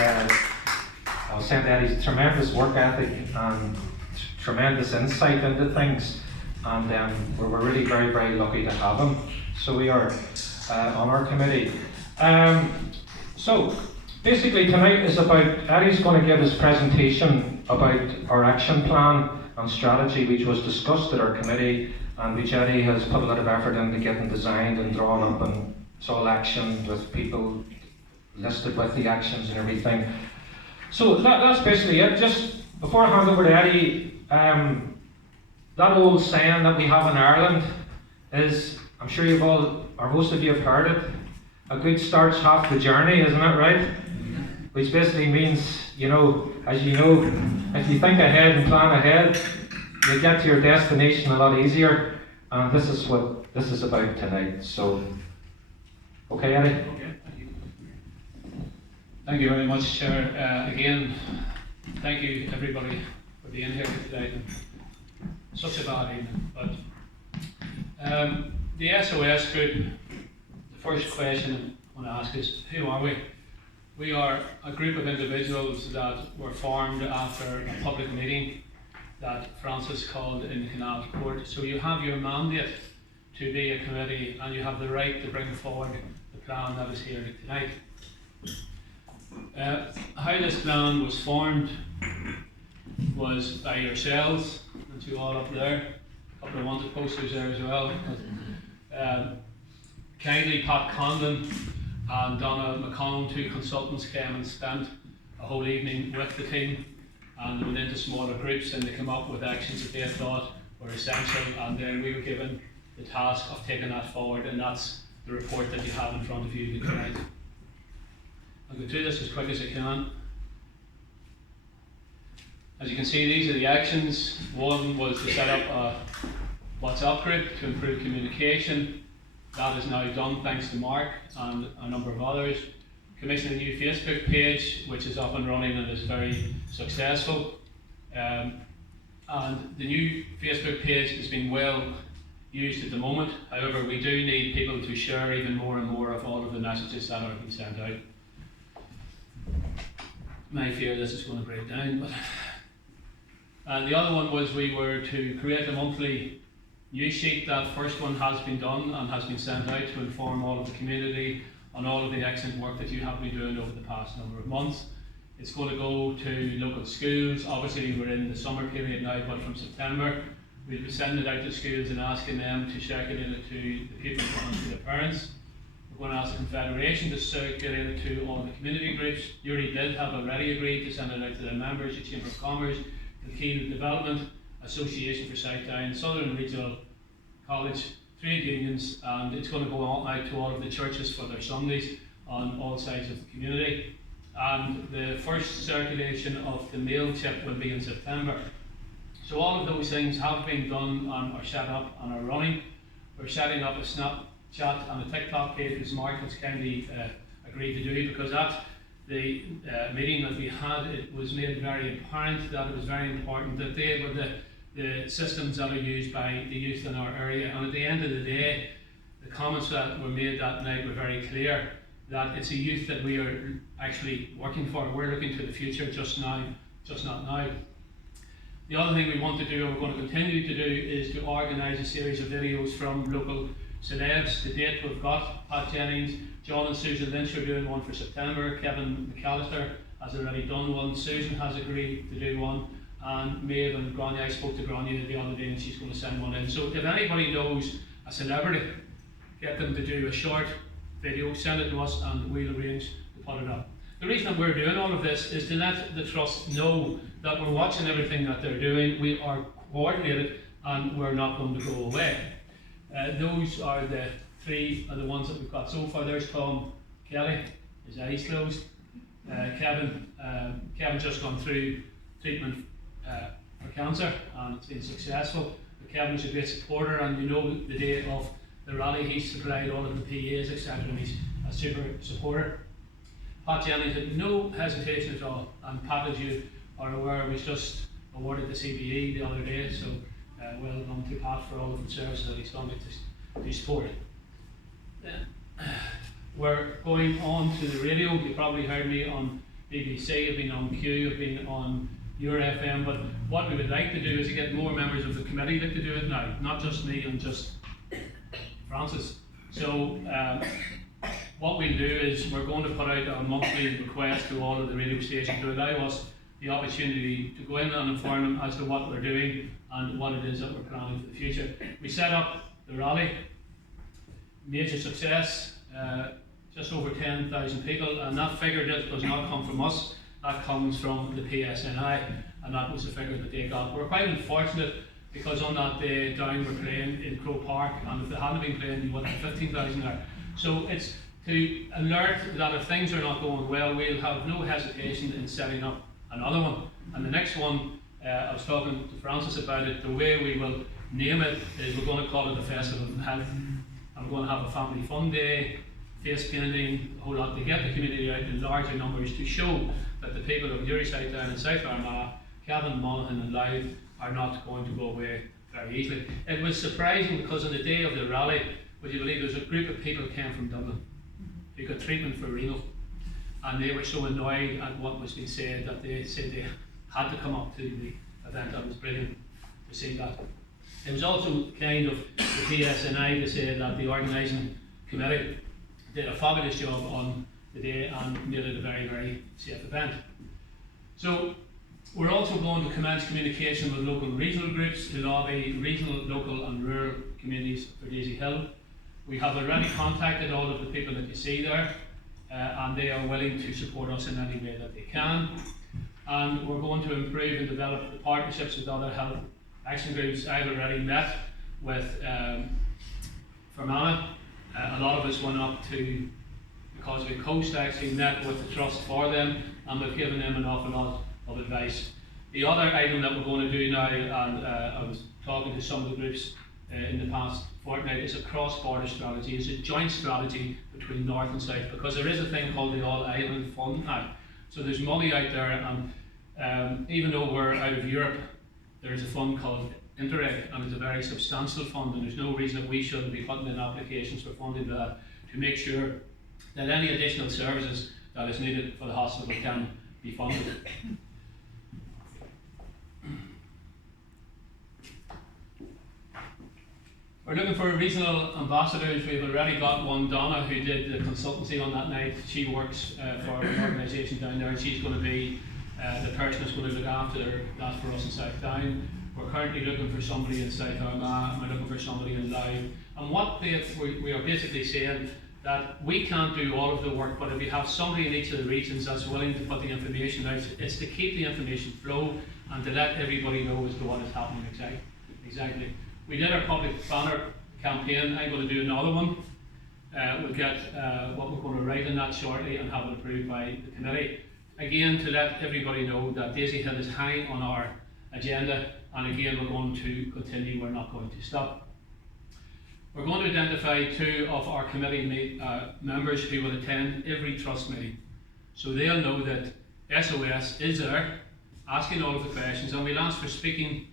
I was saying that he's tremendous work ethic and tremendous insight into things, and we're really very, very lucky to have him. So we are on our committee. So basically tonight is about, Eddie's going to give his presentation about our action plan and strategy which was discussed at our committee, and which Eddie has put a lot of effort into getting designed and drawn up, and it's all action with people listed with the actions and everything. So that's basically it. Just before I hand over to Eddie, that old saying that we have in Ireland is, I'm sure you've all, or most of you have heard it, a good start's half the journey, isn't it right? Which basically means, you know, as you know, if you think ahead and plan ahead, you get to your destination a lot easier, and this is what this is about tonight. So, okay, Eddie? Okay, thank you very much, Chair. Again, thank you everybody for being here today. Such a bad evening, but the SOS group, the first question I want to ask is, who are we? We are a group of individuals that were formed after a public meeting that Francis called in the Canal Court. So you have your mandate to be a committee, and you have the right to bring forward the plan that is here tonight. How this plan was formed was by yourselves, and you all up there, a couple of wanted posters there as well. Kindly Pat Condon and Donna McConnell, two consultants, came and spent a whole evening with the team, and went into smaller groups, and they came up with actions that they thought were essential, and then we were given the task of taking that forward, and that's the report that you have in front of you tonight. I'll go through this as quick as I can. As you can see, these are the actions. One was to set up a WhatsApp group to improve communication. That is now done thanks to Mark and a number of others. Commissioned a new Facebook page, which is up and running and is very successful. And the new Facebook page is being well used at the moment. However, we do need people to share even more and more of all of the messages that are being sent out. My fear this is going to break down. But and the other one was we were to create a monthly news sheet. That first one has been done and has been sent out to inform all of the community on all of the excellent work that you have been doing over the past number of months. It's going to go to local schools. Obviously we're in the summer period now, but from September we'll be sending it out to schools and asking them to circulate it to the pupils and to the parents. We're going to ask the Confederation to circulate it to all the community groups. Newry did have already agreed to send it out to their members, the Chamber of Commerce, the Keel Development, Association for Southdown, Southern Regional College, trade unions, and it's going to go out to all of the churches for their Sundays on all sides of the community. And the first circulation of the mail chip will be in September. So all of those things have been done and are set up and are running. We're setting up a Snapchat and a TikTok page, which Mark has kindly agreed to do, because at the meeting that we had, it was made very apparent that it was very important that they were the systems that are used by the youth in our area. And at the end of the day, the comments that were made that night were very clear, that it's a youth that we are actually working for. We're looking to the future just now, just not now. The other thing we want to do, and we're going to continue to do, is to organise a series of videos from local celebs. To date, we've got Pat Jennings, John and Susan Lynch are doing one for September, Kevin McAllister has already done one, Susan has agreed to do one, and Maeve and Grania, I spoke to Grania the other day and she's going to send one in. So if anybody knows a celebrity, get them to do a short video, send it to us and we'll arrange to put it up. The reason that we're doing all of this is to let the Trust know that we're watching everything that they're doing, we are coordinated, and we're not going to go away. Those are the three are the ones that we've got so far. There's Tom Kelly, his eyes closed. Kevin just gone through treatment for cancer and it's been successful. But Kevin's a great supporter, and you know the day of the rally he's supplied all of the PAs etc, and he's a super supporter. Pat Jennings had no hesitation at all, and Pat, as you are aware, was just awarded the CBE the other day, so well done to Pat for all of the services that he's done to support it. We're going on to the radio. You probably heard me on BBC, have been on Q, have been on your FM, but what we would like to do is to get more members of the committee like to do it now, not just me and just Francis. So what we'll do is we're going to put out a monthly request to all of the radio stations to allow us the opportunity to go in and inform them as to what we're doing and what it is that we're planning for the future. We set up the rally, major success, just over 10,000 people, and that figure does not come from us, that comes from the PSNI, and that was the figure that they got. We're quite unfortunate because on that day down we're playing in Crow Park, and if they hadn't been playing you would have 15,000 there. So it's to alert that if things are not going well, we'll have no hesitation in setting up another one. And the next one, I was talking to Francis about it, the way we will name it is we're going to call it the Festival of Health. And we're going to have a family fun day, face painting, a whole lot to get the community out in larger numbers to show that the people of Newry, South Down and South Armagh, Cavan, Monaghan and Louth are not going to go away very easily. It was surprising because on the day of the rally, would you believe there was a group of people came from Dublin who got treatment for renal, and they were so annoyed at what was being said that they said they had to come up to the event. That was brilliant to see that. It was also kind of the PSNI to say that the organising committee did a fabulous job on the day and made it a very, very safe event. So we're also going to commence communication with local and regional groups to lobby regional, local and rural communities for Daisy Hill. We have already contacted all of the people that you see there, and they are willing to support us in any way that they can. And we're going to improve and develop the partnerships with other health action groups. I've already met with Fermanagh. A lot of us went up to the Causeway Coast, actually met with the trust for them, and we've given them an awful lot of advice. The other item that we're going to do now, and I was talking to some of the groups in the past fortnight, is a cross-border strategy. It's a joint strategy between North and South, because there is a thing called the All Ireland Fund now. So there's money out there, and even though we're out of Europe, there is a fund called Interreg, and it's a very substantial fund, and there's no reason that we shouldn't be putting in applications for funding for that to make sure that any additional services that is needed for the hospital can be funded. We're looking for regional ambassadors. We've already got one, Donna, who did the consultancy on that night. She works for an organisation down there, and she's going to be the person that's going to look after that for us in South Down. We're currently looking for somebody in South Armagh, and we're looking for somebody in Louth. And what we are basically saying that we can't do all of the work, but if we have somebody in each of the regions that's willing to put the information out, it's to keep the information flow and to let everybody know as to what is happening exactly. We did our public banner campaign. I'm going to do another one. We'll get what we're going to write in that shortly and have it approved by the committee. Again, to let everybody know that Daisy Hill is high on our agenda, and again, we're going to continue, we're not going to stop. We're going to identify 2 of our committee members who will attend every trust meeting. So they'll know that SOS is there, asking all of the questions, and we'll ask for speaking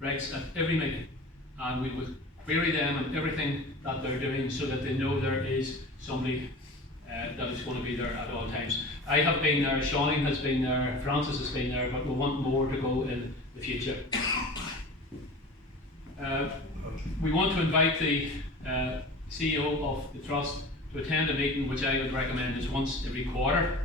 rights at every meeting. And we will query them and everything that they're doing so that they know there is somebody that is going to be there at all times. I have been there, Sean has been there, Francis has been there, but we want more to go in the future. We want to invite the CEO of the Trust to attend a meeting which I would recommend is once every quarter.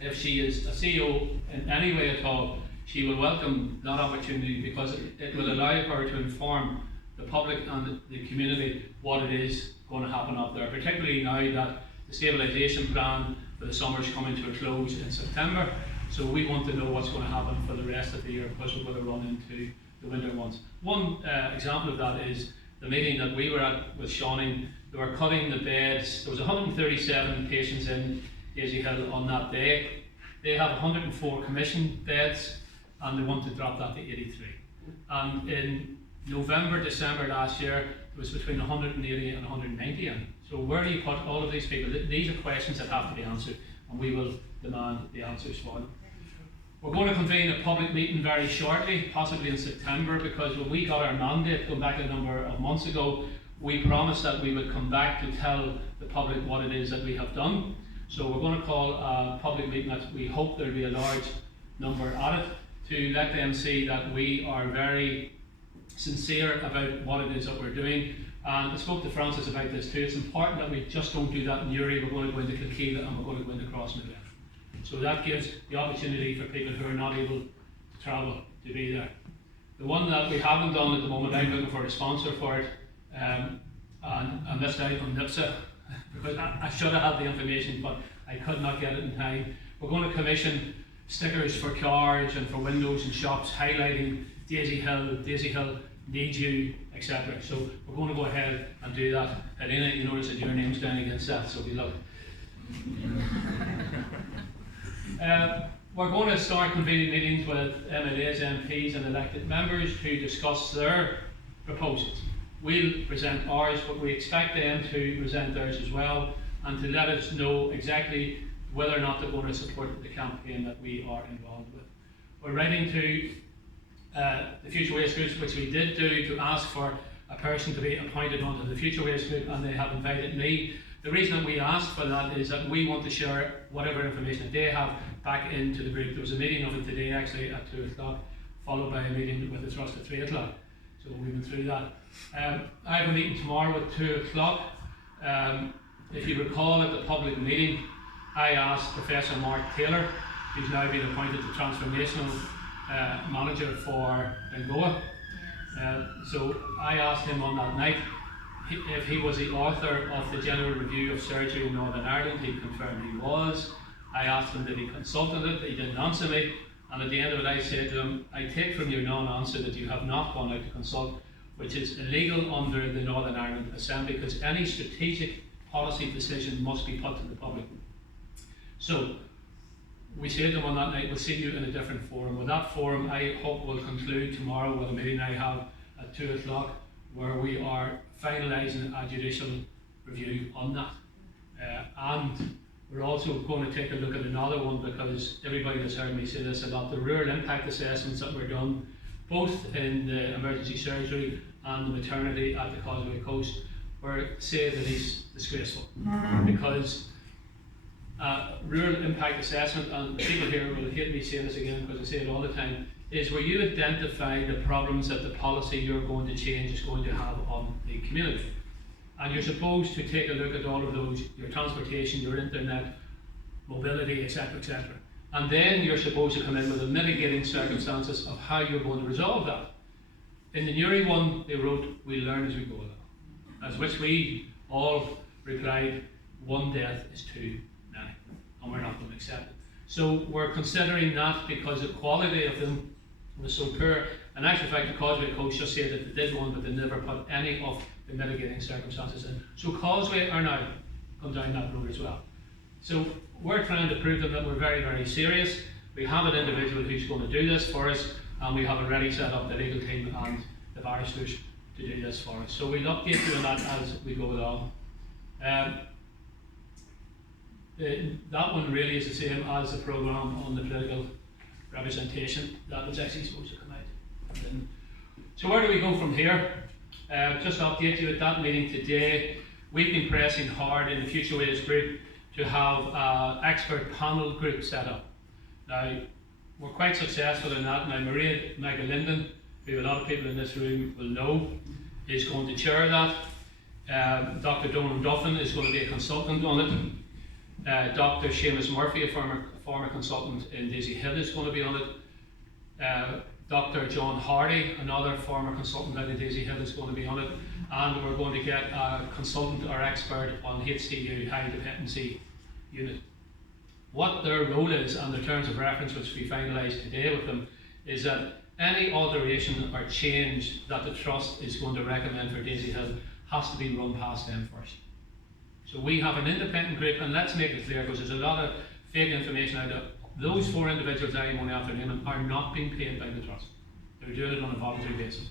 If she is a CEO in any way at all, she will welcome that opportunity because it will allow her to inform the public and the community what it is going to happen up there, particularly now that the stabilisation plan for the summer is coming to a close in September. So we want to know what's going to happen for the rest of the year because we're going to run into the winter ones. One example of that is the meeting that we were at with Shawning. They were cutting the beds. There was 137 patients in Daisy Hill on that day. They have 104 commissioned beds and they want to drop that to 83. And in November, December last year, it was between 180 and 190 in. So where do you put all of these people? These are questions that have to be answered, and we will demand the answers for them. We're going to convene a public meeting very shortly, possibly in September, because when we got our mandate, going back a number of months ago, we promised that we would come back to tell the public what it is that we have done. So we're going to call a public meeting that we hope there'll be a large number at it, to let them see that we are very sincere about what it is that we're doing. And I spoke to Francis about this too. It's important that we just don't do that in Newry. We're going to go into Kilkeela and we're going to go into Crossmaglen. So that gives the opportunity for people who are not able to travel to be there. The one that we haven't done at the moment, I'm looking for a sponsor for it, and I missed out on NIPSA because I should have had the information, but I could not get it in time. We're going to commission stickers for cars and for windows and shops highlighting Daisy Hill needs you, etc. So we're going to go ahead and do that. Helena, you notice that your name's down against that, so we love it. We're going to start convening meetings with MLAs, MPs and elected members to discuss their proposals. We'll present ours, but we expect them to present theirs as well, and to let us know exactly whether or not they're going to support the campaign that we are involved with. We're writing to the Future Waste Groups, which we did do, to ask for a person to be appointed onto the Future Waste Group, and they have invited me. The reason that we asked for that is that we want to share whatever information that they have back into the group. There was a meeting of it today actually at 2 o'clock, followed by a meeting with the Trust at 3 o'clock. So we went through that. I have a meeting tomorrow at 2 o'clock. If you recall at the public meeting, I asked Professor Mark Taylor, who's now been appointed the Transformational Manager for Bengoa. So I asked him on that night if he was the author of the General Review of Surgery in Northern Ireland. He confirmed he was. I asked him did he consulted it. He didn't answer me. And at the end of it, I said to him, I take from your non-answer that you have not gone out to consult, which is illegal under the Northern Ireland Assembly, because any strategic policy decision must be put to the public. So we said to him on that night, we'll see you in a different forum. With that forum, I hope will conclude tomorrow with a meeting I have at 2 o'clock, where we are finalising a judicial review on that. And we're also going to take a look at another one, because everybody has heard me say this a lot, the rural impact assessments that were done, both in the emergency surgery and the maternity at the Causeway Coast, were said that it's disgraceful. Because rural impact assessment, and people here will hate me saying this again because I say it all the time, is where you identify the problems that the policy you're going to change is going to have on the community. And you're supposed to take a look at all of those, your transportation, your internet, mobility, etc., etc. And then you're supposed to come in with the mitigating circumstances of how you're going to resolve that. In the Newry one, they wrote, we learn as we go along. As which we all replied, one death is too many, and we're not going to accept it. So we're considering that because the quality of them was so poor. In actual fact, the Causeway Coast just said that they did one, but they never put any of the mitigating circumstances in. So Causeway are now gone down that road as well. So we're trying to prove them that we're very, very serious. We have an individual who's going to do this for us, and we have already set up the legal team and the barristers to do this for us. So we'll update you on that as we go along. That one really is the same as the programme on the political representation that was actually supposed to come out. So where do we go from here? Just to update you, at that meeting today, we've been pressing hard in the Future Ways group to have an expert panel group set up. Now, we're quite successful in that. Now, Maria Magalinden, who a lot of people in this room will know, is going to chair that. Dr. Donald Duffin is going to be a consultant on it. Dr. Seamus Murphy, a former consultant in Daisy Hill, is going to be on it. Dr. John Hardy, another former consultant out in Daisy Hill, is going to be on it. And we're going to get a consultant or expert on HDU, High Dependency Unit. What their role is and the terms of reference which we finalised today with them is that any alteration or change that the Trust is going to recommend for Daisy Hill has to be run past them first. So we have an independent group, and let's make it clear, because there's a lot of fake information out there. Those 4 individuals I'm only after naming are not being paid by the Trust. They're doing it on a voluntary basis.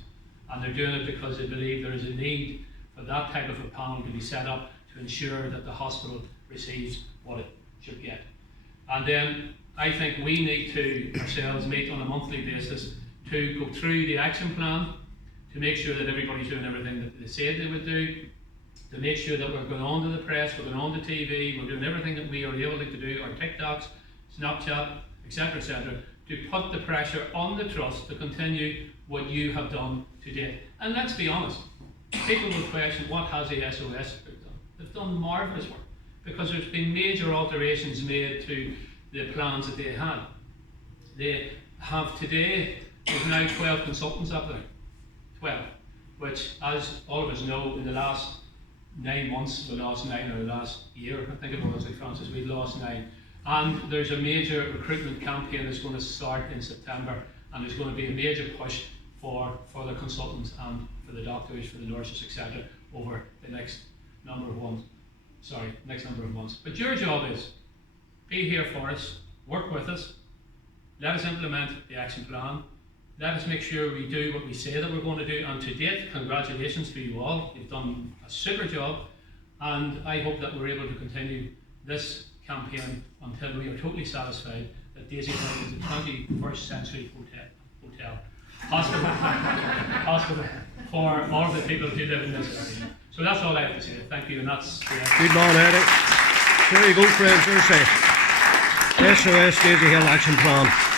And they're doing it because they believe there is a need for that type of a panel to be set up to ensure that the hospital receives what it should get. And then I think we need to ourselves meet on a monthly basis to go through the action plan to make sure that everybody's doing everything that they said they would do, to make sure that we're going on to the press, we're going on to TV, we're doing everything that we are able to do, our TikToks, Snapchat, etc., to put the pressure on the Trust to continue what you have done to date. And let's be honest, people will question, what has the SOS group done? They've done marvellous work, because there's been major alterations made to the plans that they had. They have today, there's now 12 consultants up there. 12, which, as all of us know, in the last 9 months, the last 9 or the last year, I think it was, like Francis, we've lost 9. And there's a major recruitment campaign that's going to start in September, and there's going to be a major push for the consultants and for the doctors, for the nurses, etc., over the next number of months. But your job is, be here for us, work with us, let us implement the action plan, let us make sure we do what we say that we're going to do, and to date, congratulations to you all. You've done a super job, and I hope that we're able to continue this campaign until we are totally satisfied that Daisy Hill is a 21st century hospital for all of the people who live in this area. So that's all I have to say. Thank you, and that's the end. Good man, Eddie. There you go, friends. There's a SOS Daisy Hill Action Plan.